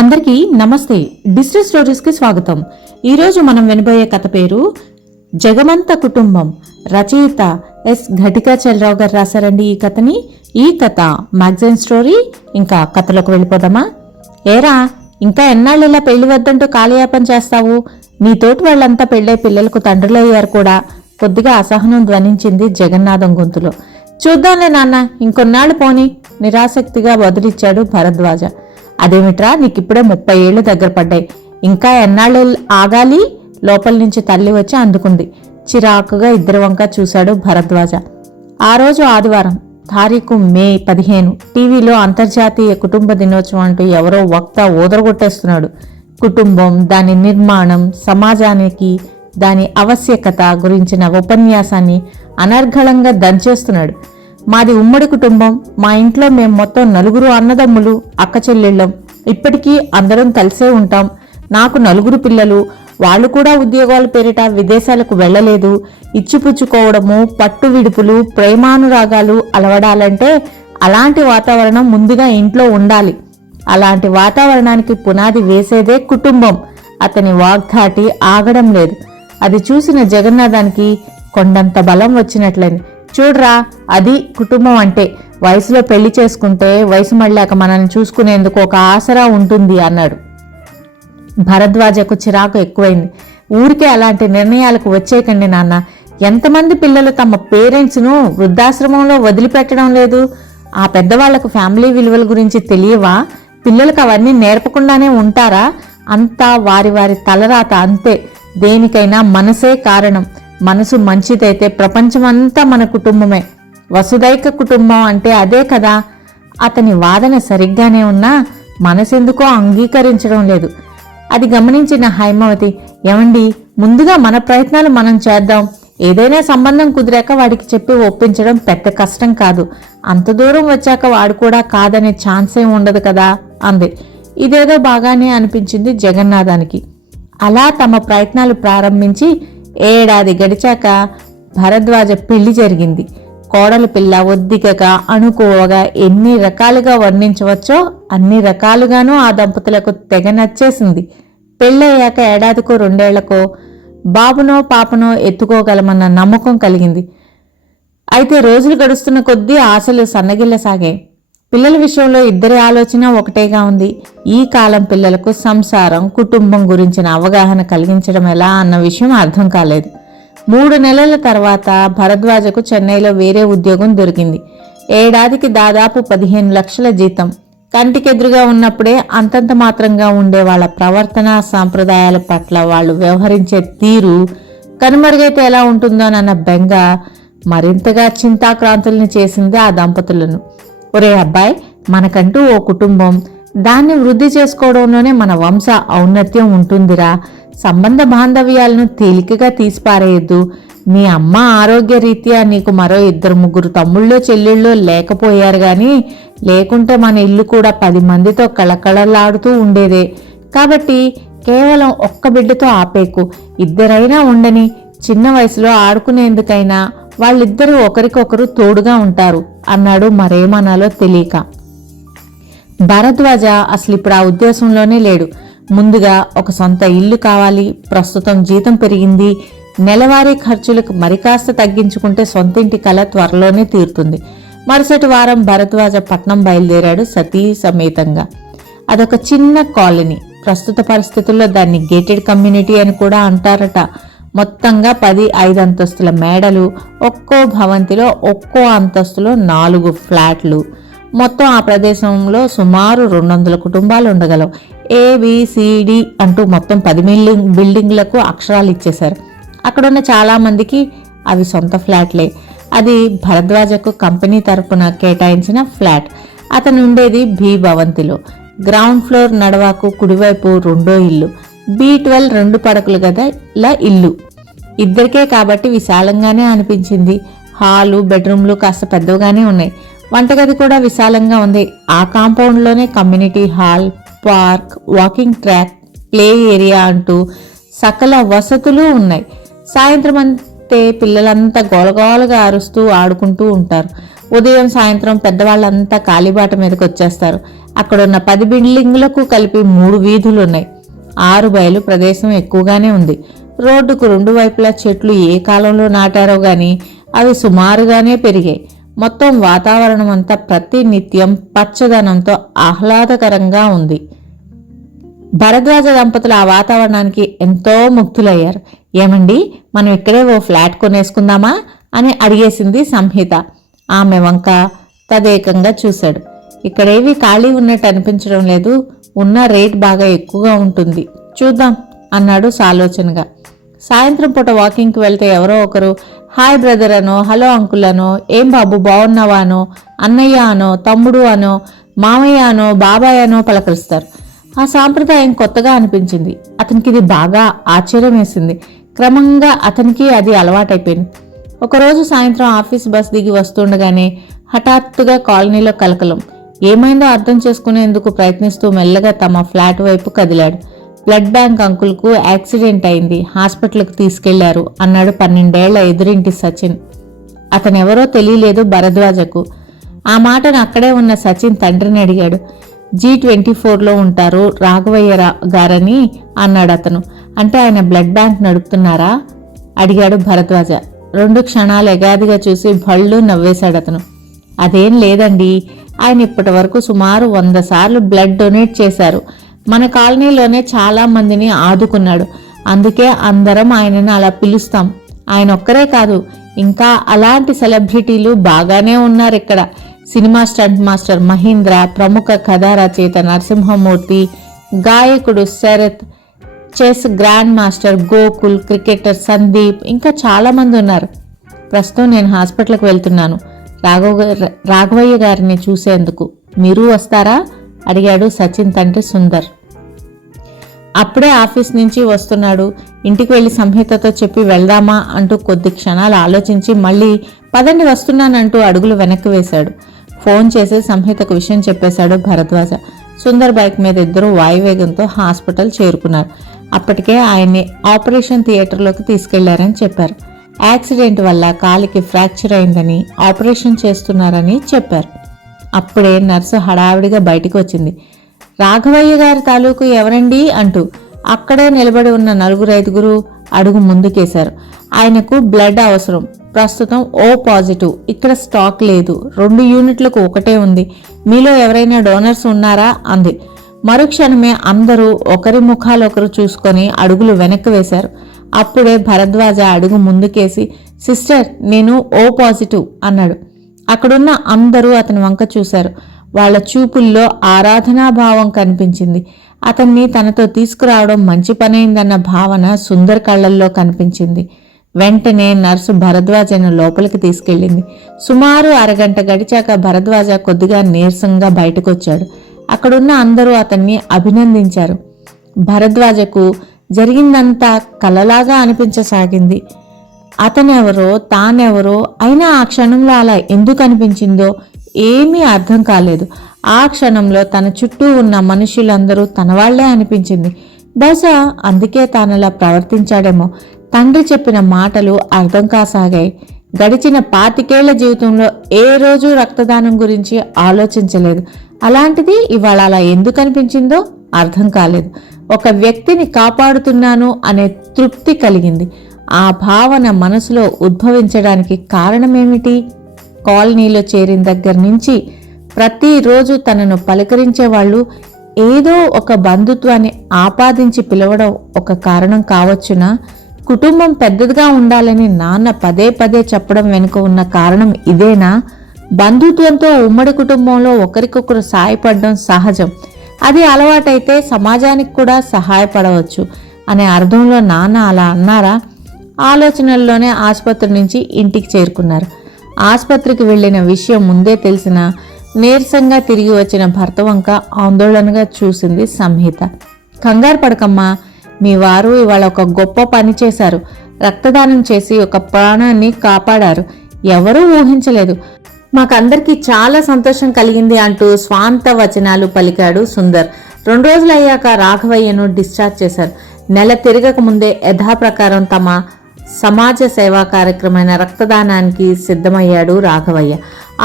అందరికీ నమస్తే. Digital stories కి స్వాగతం. ఈరోజు మనం వినబోయే కథ పేరు జగమంత కుటుంబం. రచయిత ఎస్ ఘటికాచలరావు గారు రాశారండి ఈ కథని. ఈ కథ మ్యాగజైన్ స్టోరీ. ఇంకా కథలోకి వెళ్ళిపోదామా? ఏరా, ఇంకా ఎన్నాళ్ళు ఇలా పెళ్లి వద్దంటూ కాలయాపన చేస్తావు? నీతోటి వాళ్ళంతా పెళ్ళై పిల్లలకు తండ్రులయ్యారు కూడా. కొద్దిగా అసహనం ధ్వనించింది జగన్నాథం గొంతులో. చూద్దాంలే నాన్న, ఇంకొన్నాళ్ళు పోని నిరాసక్తిగా వదిలిచ్చాడు భరద్వాజ. అదేమిట్రా, నీకిప్పుడే 30 ఏళ్లు దగ్గర పడ్డాయి, ఇంకా ఎన్నాళ్ళు ఆగాలి? లోపల నుంచి తల్లి వచ్చి అందుకుంది. చిరాకుగా ఇద్దరి వంక చూశాడు భరద్వాజ. ఆ రోజు ఆదివారం, తారీఖు మే 15. టీవీలో అంతర్జాతీయ కుటుంబ దినోత్సవం అంటూ ఎవరో వక్త ఓదరగొట్టేస్తున్నాడు. కుటుంబం, దాని నిర్మాణం, సమాజానికి దాని ఆవశ్యకత గురించిన ఉపన్యాసాన్ని అనర్గళంగా దంచేస్తున్నాడు. మాది ఉమ్మడి కుటుంబం. మా ఇంట్లో మేం మొత్తం 4 అన్నదమ్ములు, అక్క చెల్లెళ్ళం. ఇప్పటికీ అందరం కలిసే ఉంటాం. నాకు 4 పిల్లలు. వాళ్ళు కూడా ఉద్యోగాల పేరిట విదేశాలకు వెళ్లలేదు. ఇచ్చిపుచ్చుకోవడము, పట్టు విడుపులు, ప్రేమానురాగాలు అలవడాలంటే అలాంటి వాతావరణం ముందుగా ఇంట్లో ఉండాలి. అలాంటి వాతావరణానికి పునాది వేసేదే కుటుంబం. అతని వాగ్ధాటి ఆగడం లేదు. అది చూసిన జగన్నాథానికి కొండంత బలం వచ్చినట్లయింది. చూడ్రా, అది కుటుంబం అంటే. వయసులో పెళ్లి చేసుకుంటే వయసు మళ్ళాక మనల్ని చూసుకునేందుకు ఒక ఆసరా ఉంటుంది అన్నాడు. భరద్వాజకు చిరాకు ఎక్కువైంది. ఊరికే అలాంటి నిర్ణయాలకు వచ్చేయకండి నాన్న. ఎంతమంది పిల్లలు తమ పేరెంట్స్ను వృద్ధాశ్రమంలో వదిలిపెట్టడం లేదు? ఆ పెద్దవాళ్లకు ఫ్యామిలీ విలువల గురించి తెలియవా? పిల్లలకు అవన్నీ నేర్పకుండానే ఉంటారా? అంతా వారి వారి తలరాత అంతే. దేనికైనా మనసే కారణం. మనసు మంచిదైతే ప్రపంచమంతా మన కుటుంబమే. వసుదైక కుటుంబం అంటే అదే కదా. అతని వాదన సరిగ్గానే ఉన్నా మనసెందుకో అంగీకరించడం లేదు. అది గమనించిన హైమవతి, ఏమండి, ముందుగా మన ప్రయత్నాలు మనం చేద్దాం. ఏదైనా సంబంధం కుదిరాక వాడికి చెప్పి ఒప్పించడం పెద్ద కష్టం కాదు. అంత దూరం వచ్చాక వాడు కూడా కాదనే ఛాన్సే ఉండదు కదా అంది. ఇదేదో బాగానే అనిపించింది జగన్నాథానికి. అలా తమ ప్రయత్నాలు ప్రారంభించి ఏడాది గడిచాక భరద్వాజ పెళ్లి జరిగింది. కోడలి పిల్ల ఒద్దికగా, అణుకోవగా, ఎన్ని రకాలుగా వర్ణించవచ్చో అన్ని రకాలుగానూ ఆ దంపతులకు తెగ నచ్చేసింది. పెళ్ళయ్యాక ఏడాదికో 2 ఏళ్లకో బాబునో పాపనో ఎత్తుకోగలమన్న నమ్మకం కలిగింది. అయితే రోజులు గడుస్తున్న కొద్దీ ఆశలు సన్నగిల్లసాగాయి. పిల్లల విషయంలో ఇద్దరి ఆలోచన ఒకటేగా ఉంది. ఈ కాలం పిల్లలకు సంసారం, కుటుంబం గురించిన అవగాహన కలిగించడం ఎలా అన్న విషయం అర్థం కాలేదు. 3 నెలల తర్వాత భరద్వాజకు చెన్నైలో వేరే ఉద్యోగం దొరికింది. ఏడాదికి దాదాపు 15 లక్షల జీతం. కంటికెదురుగా ఉన్నప్పుడే అంతంత మాత్రంగా ఉండే వాళ్ళ ప్రవర్తన, సాంప్రదాయాల పట్ల వాళ్ళు వ్యవహరించే తీరు కనుమరుగైతే ఎలా ఉంటుందోనన్న బెంగ మరింతగా చింతాక్రాంతుల్ని చేసింది ఆ దంపతులను. ఒరే అబ్బాయి, మనకంటూ ఓ కుటుంబం, దాన్ని వృద్ధి చేసుకోవడంలోనే మన వంశ ఔన్నత్యం ఉంటుందిరా. సంబంధ బాంధవ్యాలను తేలికగా తీసిపారేయద్దు. మీ అమ్మ ఆరోగ్య రీత్యా నీకు మరో 2-3 తమ్ముళ్ళో చెల్లెళ్ళో లేకపోయారు గాని, లేకుంటే మన ఇల్లు కూడా 10 మందితో కళకళలాడుతూ ఉండేదే. కాబట్టి కేవలం ఒక్క బిడ్డతో ఆపేకు. ఇద్దరైనా ఉండని. చిన్న వయసులో ఆడుకునేందుకైనా వాళ్ళిద్దరూ ఒకరికొకరు తోడుగా ఉంటారు అన్నాడు మరేమనాలో తెలియక. భరద్వాజ అసలు ఇప్పుడు ఆ ఉద్దేశంలోనే లేడు. ముందుగా ఒక సొంత ఇల్లు కావాలి. ప్రస్తుతం జీతం పెరిగింది. నెలవారీ ఖర్చులకు మరికాస్త తగ్గించుకుంటే సొంతింటి కల త్వరలోనే తీరుతుంది. మరుసటి వారం భరద్వాజ పట్నం బయలుదేరాడు సతీ సమేతంగా. అదొక చిన్న కాలనీ. ప్రస్తుత పరిస్థితుల్లో దాన్ని గేటెడ్ కమ్యూనిటీ అని కూడా అంటారట. మొత్తంగా 10-5 అంతస్తుల మేడలు, ఒక్కో భవంతిలో ఒక్కో అంతస్తులో 4 ఫ్లాట్లు. మొత్తం ఆ ప్రదేశంలో సుమారు 200 కుటుంబాలు ఉండగలవు. ABCD అంటూ మొత్తం 10 బిల్డింగ్లకు అక్షరాలు ఇచ్చేశారు. అక్కడున్న చాలా మందికి అవి సొంత ఫ్లాట్లే. అది భరద్వాజకు కంపెనీ తరపున కేటాయించిన ఫ్లాట్. అతను ఉండేది B భవంతిలో. గ్రౌండ్ ఫ్లోర్ నడవాకు కుడివైపు రెండో ఇల్లు. B12 2 పడకల గదుల ఇల్లు. ఇద్దరికే కాబట్టి విశాలంగానే అనిపించింది. హాలు, బెడ్రూమ్లు కాస్త పెద్దగానే ఉన్నాయి. వంటగది కూడా విశాలంగా ఉంది. ఆ కాంపౌండ్లోనే community hall, park, walking track, play area అంటూ సకల వసతులు ఉన్నాయి. సాయంత్రం అంతే పిల్లలంతా గోలగోలగా అరుస్తూ ఆడుకుంటూ ఉంటారు. ఉదయం సాయంత్రం పెద్దవాళ్ళంతా కాలిబాట మీదకి వచ్చేస్తారు. అక్కడున్న 10 బిల్డింగులకు కలిపి 3 వీధులు ఉన్నాయి. 6 బయలు ప్రదేశం ఎక్కువగానే ఉంది. రోడ్డుకు 2 వైపులా చెట్లు ఏ కాలంలో నాటారో గాని అవి సుమారుగానే పెరిగాయి. మొత్తం వాతావరణం అంతా ప్రతి నిత్యం పచ్చదనంతో ఆహ్లాదకరంగా ఉంది. భరద్వాజ దంపతులు ఆ వాతావరణానికి ఎంతో ముగ్ధులయ్యారు. ఏమండి, మనం ఇక్కడే ఓ ఫ్లాట్ కొనేసుకుందామా అని అడిగేసింది సంహిత. ఆమె వంక తదేకంగా చూశాడు. ఇక్కడేవి ఖాళీ ఉన్నట్టు అనిపించడం లేదు, ఉన్న రేట్ బాగా ఎక్కువగా ఉంటుంది, చూద్దాం అన్నాడు సాలోచనగా. సాయంత్రం పూట వాకింగ్కి వెళ్తే ఎవరో ఒకరు హాయ్ బ్రదర్ అనో, హలో అంకుల్ అనో, ఏం బాబు బాగున్నావా అనో, అన్నయ్య అనో, తమ్ముడు అనో, మామయ్య అనో, బాబాయ్ అనో పలకరిస్తారు. ఆ సాంప్రదాయం కొత్తగా అనిపించింది. అతనికి ఇది బాగా ఆశ్చర్యం వేసింది. క్రమంగా అతనికి అది అలవాటైపోయింది. ఒకరోజు సాయంత్రం ఆఫీస్ బస్ దిగి వస్తుండగానే హఠాత్తుగా కాలనీలో కలకలం. ఏమైందో అర్థం చేసుకునేందుకు ప్రయత్నిస్తూ మెల్లగా తమ ఫ్లాట్ వైపు కదిలాడు. బ్లడ్ బ్యాంక్ అంకుల్కు యాక్సిడెంట్ అయింది, హాస్పిటల్కి తీసుకెళ్లారు అన్నాడు 12 ఏళ్ల ఎదురింటి సచిన్. అతనెవరో తెలియలేదు భరద్వాజకు. ఆ మాటను అక్కడే ఉన్న సచిన్ తండ్రిని అడిగాడు. G24లో ఉంటారు రాఘవయ్య గారని అన్నాడు అతను. అంటే ఆయన బ్లడ్ బ్యాంక్ నడుపుతున్నారా అడిగాడు భరద్వాజ. 2 క్షణాలు ఎగాదిగా చూసి భళ్ళు నవ్వేశాడు అతను. అదేం లేదండి, ఆయన ఇప్పటి వరకు సుమారు 100 సార్లు బ్లడ్ డొనేట్ చేశారు. మన కాలనీలోనే చాలా మందిని ఆదుకున్నాడు. అందుకే అందరం ఆయనను అలా పిలుస్తాం. ఆయన ఒక్కరే కాదు, ఇంకా అలాంటి సెలబ్రిటీలు బాగానే ఉన్నారు ఇక్కడ. సినిమా స్టంట్ మాస్టర్ మహేంద్ర, ప్రముఖ కథా రచయిత నరసింహమూర్తి, గాయకుడు Sarath, chess grand master Gokul, cricketer Sandeep, ఇంకా చాలా మంది ఉన్నారు. ప్రస్తుతం నేను హాస్పిటల్కి వెళ్తున్నాను రాఘవయ్య గారిని చూసేందుకు. మీరు వస్తారా అడిగాడు సచిన్ తండ్రి సుందర్. అప్పుడే ఆఫీస్ నుంచి వస్తున్నాడు. ఇంటికి వెళ్లి సంహితతో చెప్పి వెళ్దామా అంటూ కొద్ది క్షణాలు ఆలోచించి మళ్ళీ పదండి వస్తున్నానంటూ అడుగులు వెనక్కి వేశాడు. ఫోన్ చేసి సంహితకు విషయం చెప్పేశాడు భరద్వాజ. సుందర్ బైక్ మీద ఇద్దరు వాయువేగంతో హాస్పిటల్ చేరుకున్నారు. అప్పటికే ఆయన్ని ఆపరేషన్ థియేటర్లోకి తీసుకెళ్లారని చెప్పారు. యాక్సిడెంట్ వల్ల కాలికి ఫ్రాక్చర్ అయిందని ఆపరేషన్ చేస్తున్నారని చెప్పారు. అప్పుడే నర్సు హడావిడిగా బయటికి వచ్చింది. రాఘవయ్య గారి తాలూకు ఎవరండి అంటూ. అక్కడే నిలబడి ఉన్న 4-5 అడుగు ముందుకేశారు. ఆయనకు బ్లడ్ అవసరం, ప్రస్తుతం O పాజిటివ్, ఇక్కడ స్టాక్ లేదు, 2 యూనిట్లకు ఒకటే ఉంది, మీలో ఎవరైనా డోనర్స్ ఉన్నారా అంది. మరుక్షణమే అందరూ ఒకరి ముఖాలొకరు చూసుకొని అడుగులు వెనక్కి వేశారు. అప్పుడే భరద్వాజ అడుగు ముందుకేసి సిస్టర్ నేను O పాజిటివ్ అన్నాడు. అక్కడున్న అందరూ అతని వంక చూశారు. వాళ్ల చూపుల్లో ఆరాధనాభావం కనిపించింది. అతన్ని తనతో తీసుకురావడం మంచి పనైందన్న భావన సుందర్ కళ్లల్లో కనిపించింది. వెంటనే నర్సు భరద్వాజను లోపలికి తీసుకెళ్ళింది. సుమారు అరగంట గడిచాక భరద్వాజ కొద్దిగా నీరసంగా బయటకొచ్చాడు. అక్కడున్న అందరూ అతన్ని అభినందించారు. భరద్వాజకు జరిగిందంతా కలలాగా అనిపించసాగింది. అతనెవరో తానెవరో అయినా ఆ క్షణంలో అలా ఎందుకు అనిపించిందో ఏమీ అర్థం కాలేదు. ఆ క్షణంలో తన చుట్టూ ఉన్న మనుషులందరూ తన వాళ్లే అనిపించింది. బహుశా అందుకే తానలా ప్రవర్తించాడేమో. తండ్రి చెప్పిన మాటలు అర్థం కాసాగాయి. గడిచిన 25 ఏళ్ల జీవితంలో ఏ రోజు రక్తదానం గురించి ఆలోచించలేదు. అలాంటిది ఇవాళ అలా ఎందుకు అనిపించిందో అర్థం కాలేదు. ఒక వ్యక్తిని కాపాడుతున్నాను అనే తృప్తి కలిగింది. ఆ భావన మనసులో ఉద్భవించడానికి కారణమేమిటి? కాలనీలో చేరిన దగ్గర నుంచి ప్రతిరోజు తనను పలకరించే వాళ్ళు ఏదో ఒక బంధుత్వాన్ని ఆపాదించి పిలవడం ఒక కారణం కావచ్చునా? కుటుంబం పెద్దదిగా ఉండాలని నాన్న పదే పదే చెప్పడం వెనుక ఉన్న కారణం ఇదేనా? బంధుత్వంతో ఉమ్మడి కుటుంబంలో ఒకరికొకరు సహాయపడడం సహజం. అది అలవాటైతే సమాజానికి కూడా సహాయపడవచ్చు అనే అర్థంలో నాన్న అలా అన్నారా? ఆలోచనల్లోనే ఆసుపత్రి నుంచి ఇంటికి చేరుకున్నారు. ఆసుపత్రికి వెళ్లిన విషయం ముందే తెలిసిన నీరసంగా తిరిగి వచ్చిన భర్త వంక ఆందోళనగా చూసింది సంహిత. కంగారు పడకమ్మా, మీ వారు ఇవాళ ఒక గొప్ప పని చేశారు. రక్తదానం చేసి ఒక ప్రాణాన్ని కాపాడారు. ఎవరూ ఊహించలేదు. మాకందరికీ చాలా సంతోషం కలిగింది అంటూ స్వాంత వచనాలు పలికాడు సుందర్. 2 రోజులయ్యాక రాఘవయ్యను డిశ్చార్జ్ చేశారు. నెల తిరగక ముందే యథాప్రకారం తమ సమాజ సేవా కార్యక్రమమైన రక్తదానానికి సిద్ధమయ్యాడు రాఘవయ్య.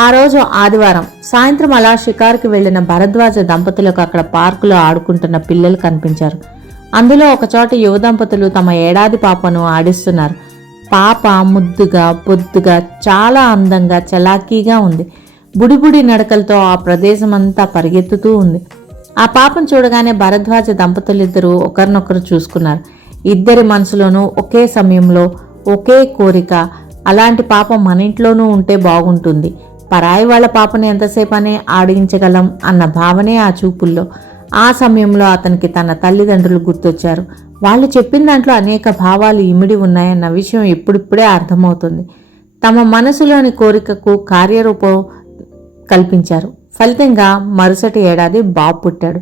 ఆ రోజు ఆదివారం సాయంత్రం అలా షికారుకి వెళ్లిన భరద్వాజ దంపతులకు అక్కడ పార్కులో ఆడుకుంటున్న పిల్లలు కనిపించారు. అందులో ఒకచోట యువ దంపతులు తమ ఏడాది పాపను ఆడిస్తున్నారు. పాప ముద్దుగా బొద్దుగా చాలా అందంగా చలాకీగా ఉంది. బుడిబుడి నడకలతో ఆ ప్రదేశమంతా పరిగెత్తుతూ ఉంది. ఆ పాపను చూడగానే భరద్వాజ దంపతులిద్దరూ ఒకరినొకరు చూసుకున్నారు. ఇద్దరి మనసులోనూ ఒకే సమయంలో ఒకే కోరిక, అలాంటి పాప మన ఇంట్లోనూ ఉంటే బాగుంటుంది, పరాయి వాళ్ళ పాపని ఎంతసేపనే ఆడించగలం అన్న భావనే ఆ చూపుల్లో. ఆ సమయంలో అతనికి తన తల్లిదండ్రులు గుర్తొచ్చారు. వాళ్ళు చెప్పిన దాంట్లో అనేక భావాలు ఇమిడి ఉన్నాయన్న విషయం ఇప్పుడిప్పుడే అర్థమవుతుంది. తమ మనసులోని కోరికకు కార్యరూపం కల్పించారు. ఫలితంగా మరుసటి ఏడాది బాబు పుట్టాడు.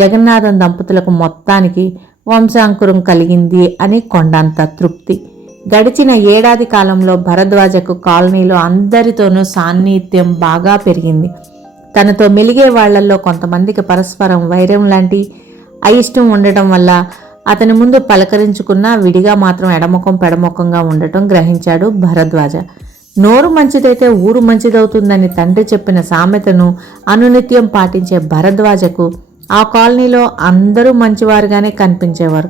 జగన్నాథం దంపతులకు మొత్తానికి వంశాంకురం కలిగింది అని కొండంత తృప్తి. గడిచిన ఏడాది కాలంలో భరద్వాజకు కాలనీలో అందరితోనూ సాన్నిహిత్యం బాగా పెరిగింది. తనతో మెలిగే వాళ్లల్లో కొంతమందికి పరస్పరం వైరం లాంటి అయిష్టం ఉండటం వల్ల అతని ముందు పలకరించుకున్నా విడిగా మాత్రం ఎడముఖం పెడముఖంగా ఉండటం గ్రహించాడు భరద్వాజ. నోరు మంచిదైతే ఊరు మంచిదవుతుందని తండ్రి చెప్పిన సామెతను అనునిత్యం పాటించే భరద్వాజకు ఆ కాలనీలో అందరూ మంచివారుగానే కనిపించేవారు.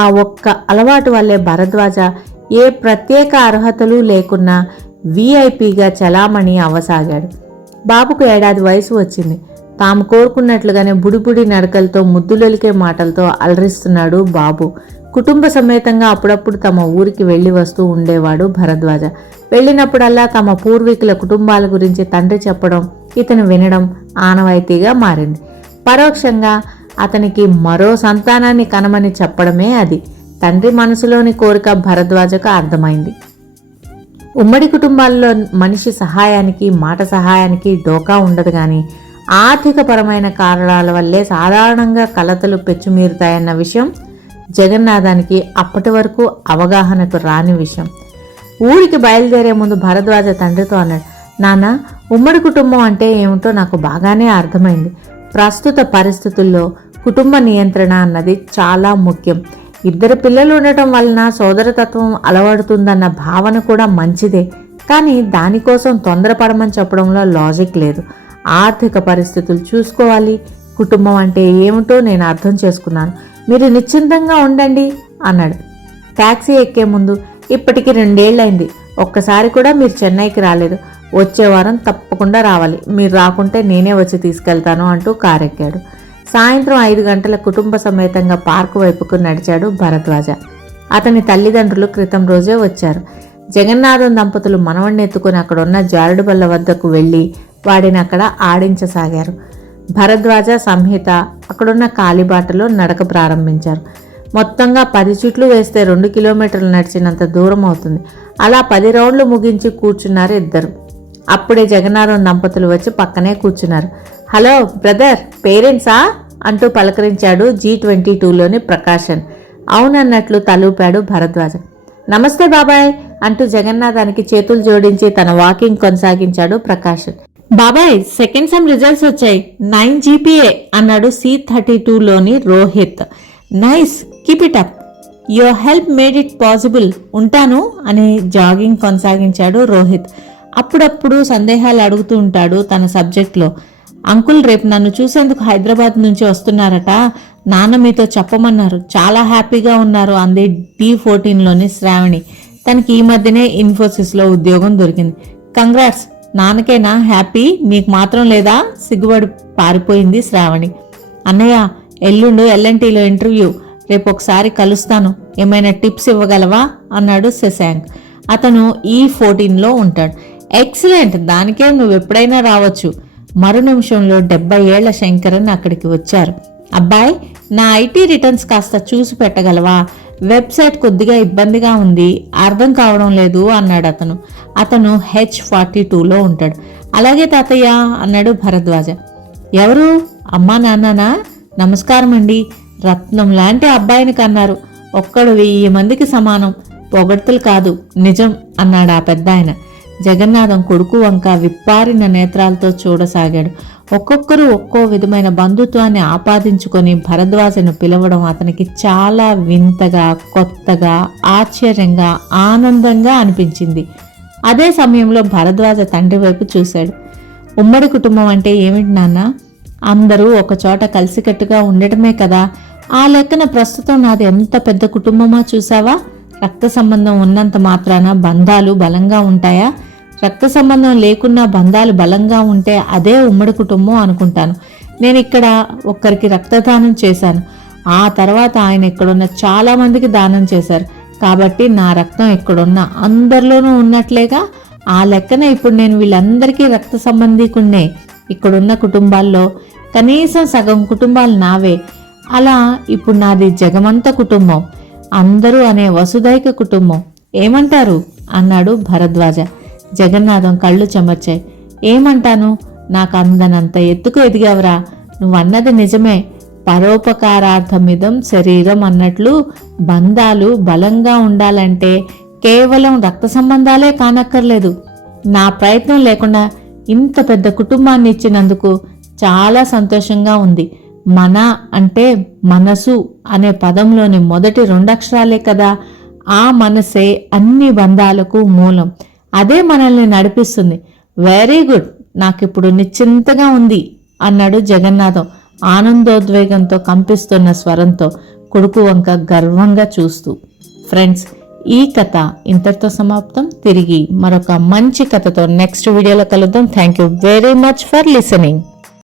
ఆ ఒక్క అలవాటు వల్లే భరద్వాజ ఏ ప్రత్యేక అర్హతలు లేకున్నా వీఐపీగా చలామణి అవసాగాడు. బాబుకు ఏడాది వయసు వచ్చింది. తాము కోరుకున్నట్లుగానే బుడిబుడి నడకలతో ముద్దులొలికే మాటలతో అలరిస్తున్నాడు బాబు. కుటుంబ సమేతంగా అప్పుడప్పుడు తమ ఊరికి వెళ్లి వస్తూ ఉండేవాడు భరద్వాజ. వెళ్ళినప్పుడల్లా తమ పూర్వీకుల కుటుంబాల గురించి తండ్రి చెప్పడం, ఇతను వినడం ఆనవాయితీగా మారింది. పరోక్షంగా అతనికి మరో సంతానాన్ని కనమని చెప్పడమే అది. తండ్రి మనసులోని కోరిక భరద్వాజకు అర్థమైంది. ఉమ్మడి కుటుంబాల్లో మనిషి సహాయానికి మాట సహాయానికి డోకా ఉండదు కానీ ఆర్థికపరమైన కారణాల వల్లే సాధారణంగా కలతలు పెచ్చుమీరుతాయన్న విషయం జగన్నాథానికి అప్పటి వరకు అవగాహనకు రాని విషయం. ఊరికి బయలుదేరే ముందు భరద్వాజ తండ్రితో అన్నాడు, నాన్న, ఉమ్మడి కుటుంబం అంటే ఏమిటో నాకు బాగానే అర్థమైంది. ప్రస్తుత పరిస్థితుల్లో కుటుంబ నియంత్రణ అన్నది చాలా ముఖ్యం. ఇద్దరు పిల్లలు ఉండటం వలన సోదరతత్వం అలవడుతుందన్న భావన కూడా మంచిదే, కానీ దానికోసం తొందరపడమని చెప్పడంలో లాజిక్ లేదు. ఆర్థిక పరిస్థితులు చూసుకోవాలి. కుటుంబం అంటే ఏమిటో నేను అర్థం చేసుకున్నాను. మీరు నిశ్చింతంగా ఉండండి అన్నాడు. ట్యాక్సీ ఎక్కే ముందు, ఇప్పటికి 2 ఏళ్లైంది, ఒక్కసారి కూడా మీరు చెన్నైకి రాలేదు. వచ్చే వారం తప్పకుండా రావాలి. మీరు రాకుంటే నేనే వచ్చి తీసుకెళ్తాను అంటూ కారెక్కాడు. సాయంత్రం 5 గంటల కుటుంబ సమేతంగా పార్కు వైపుకు నడిచాడు భరద్వాజ. అతని తల్లిదండ్రులు క్రితం రోజే వచ్చారు. జగన్నాథం దంపతులు మనవణ్ణి ఎత్తుకుని అక్కడున్న జారుడు బల్ల వద్దకు వెళ్లి వాడిని అక్కడ ఆడించసాగారు. భరద్వాజ, సంహిత అక్కడున్న కాలిబాటలో నడక ప్రారంభించారు. మొత్తంగా 10 చుట్లు వేస్తే 2 కిలోమీటర్లు నడిచినంత దూరం అవుతుంది. అలా 10 రౌండ్లు ముగించి కూర్చున్నారు ఇద్దరు. అప్పుడే జగన్నాథం దంపతులు వచ్చి పక్కనే కూర్చున్నారు. హలో బ్రదర్, పేరెంట్సా అంటూ పలకరించాడు G22లోని ప్రకాశన్. అవునన్నట్లు తలూపాడు భరద్వాజ. నమస్తే బాబాయ్ అంటూ జగన్నాథానికి చేతులు జోడించి తన వాకింగ్ కొనసాగించాడు ప్రకాశన్. బాబాయ్, సెకండ్ సెమ్ రిజల్ట్స్ వచ్చాయి, 9 GPA అన్నాడు C32లోని Rohit. Nice, keep it up, your help made it possible, ఉంటాను అని జాగింగ్ కొనసాగించాడు రోహిత్. అప్పుడప్పుడు సందేహాలు అడుగుతూ ఉంటాడు తన సబ్జెక్ట్లో. అంకుల్, రేపు నన్ను చూసేందుకు హైదరాబాద్ నుంచి వస్తున్నారట, నాన్న మీతో చెప్పమన్నారు, చాలా హ్యాపీగా ఉన్నారు అంది D14లోని శ్రావణి. తనకి ఈ మధ్యనే ఇన్ఫోసిస్లో ఉద్యోగం దొరికింది. కంగ్రాట్స్, నాన్నకేనా హ్యాపీ, నీకు మాత్రం లేదా, సిగ్గుపడి పారిపోయింది శ్రావణి. అన్నయ్య, ఎల్లుండు L&Tలో ఇంటర్వ్యూ, రేపు ఒకసారి కలుస్తాను, ఏమైనా టిప్స్ ఇవ్వగలవా అన్నాడు శశాంక్. అతను E14లో ఉంటాడు. ఎక్సలెంట్, దానికే నువ్వు ఎప్పుడైనా రావచ్చు. మరు నిమిషంలో 70 ఏళ్ల శంకరన్ అక్కడికి వచ్చారు. అబ్బాయి, నా IT రిటర్న్స్ కాస్త చూసి పెట్టగలవా, వెబ్సైట్ కొద్దిగా ఇబ్బందిగా ఉంది, అర్థం కావడం లేదు అన్నాడు అతను. అతను H42లో ఉంటాడు. అలాగే తాతయ్య అన్నాడు భరద్వాజ. ఎవరు, అమ్మా నాన్ననా? నమస్కారం అండి, రత్నం లాంటి అబ్బాయిని కన్నారు, ఒక్కడు 1000 మందికి సమానం, పొగడ్తలు కాదు నిజం అన్నాడు ఆ పెద్ద ఆయన. జగన్నాథం కొడుకు వంక విప్పారిన నేత్రాలతో చూడసాగాడు. ఒక్కొక్కరు ఒక్కో విధమైన బంధుత్వాన్ని ఆపాదించుకొని భరద్వాజను పిలవడం అతనికి చాలా వింతగా, కొత్తగా, ఆశ్చర్యంగా, ఆనందంగా అనిపించింది. అదే సమయంలో భరద్వాజ తండ్రి వైపు చూశాడు. ఉమ్మడి కుటుంబం అంటే ఏమిటి నాన్న? అందరూ ఒకచోట కలిసికట్టుగా ఉండటమే కదా. ఆ లెక్కన ప్రస్తుతం నాది ఎంత పెద్ద కుటుంబమా చూసావా? రక్త సంబంధం ఉన్నంత మాత్రాన బంధాలు బలంగా ఉంటాయా? రక్త సంబంధం లేకున్నా బంధాలు బలంగా ఉంటే అదే ఉమ్మడి కుటుంబం అనుకుంటాను. నేను ఇక్కడ ఒక్కరికి రక్తదానం చేశాను. ఆ తర్వాత ఆయన ఇక్కడున్న చాలా మందికి దానం చేశారు. కాబట్టి నా రక్తం ఇక్కడున్న అందరిలోనూ ఉన్నట్లేగా. ఆ లెక్కన ఇప్పుడు నేను వీళ్ళందరికీ రక్త సంబంధికున్నే. ఇక్కడున్న కుటుంబాల్లో కనీసం సగం కుటుంబాలు నావే. అలా ఇప్పుడు నాది జగమంత కుటుంబం, అందరూ అనే వసుదైక కుటుంబం. ఏమంటారు అన్నాడు భరద్వాజ. జగన్నాథం కళ్ళు చెమర్చాయి. ఏమంటాను? నాకు అందనంత ఎత్తుకు ఎదిగావరా. నువ్వన్నది నిజమే. పరోపకారార్థమిదం శరీరం అన్నట్లు బంధాలు బలంగా ఉండాలంటే కేవలం రక్త సంబంధాలే కానక్కర్లేదు. నా ప్రయత్నం లేకుండా ఇంత పెద్ద కుటుంబాన్ని ఇచ్చినందుకు చాలా సంతోషంగా ఉంది. మన అంటే మనసు అనే పదంలోని మొదటి 2 అక్షరాలే కదా. ఆ మనసే అన్ని బంధాలకు మూలం. అదే మనల్ని నడిపిస్తుంది. వెరీ గుడ్, నాకిప్పుడు నిశ్చింతగా ఉంది అన్నాడు జగన్నాథం ఆనందోద్వేగంతో కంపిస్తున్న స్వరంతో కొడుకు వంక గర్వంగా చూస్తూ. ఫ్రెండ్స్, ఈ కథ ఇంతటితో సమాప్తం. తిరిగి మరొక మంచి కథతో నెక్స్ట్ వీడియోలో కలుద్దాం. Thank you very much for listening.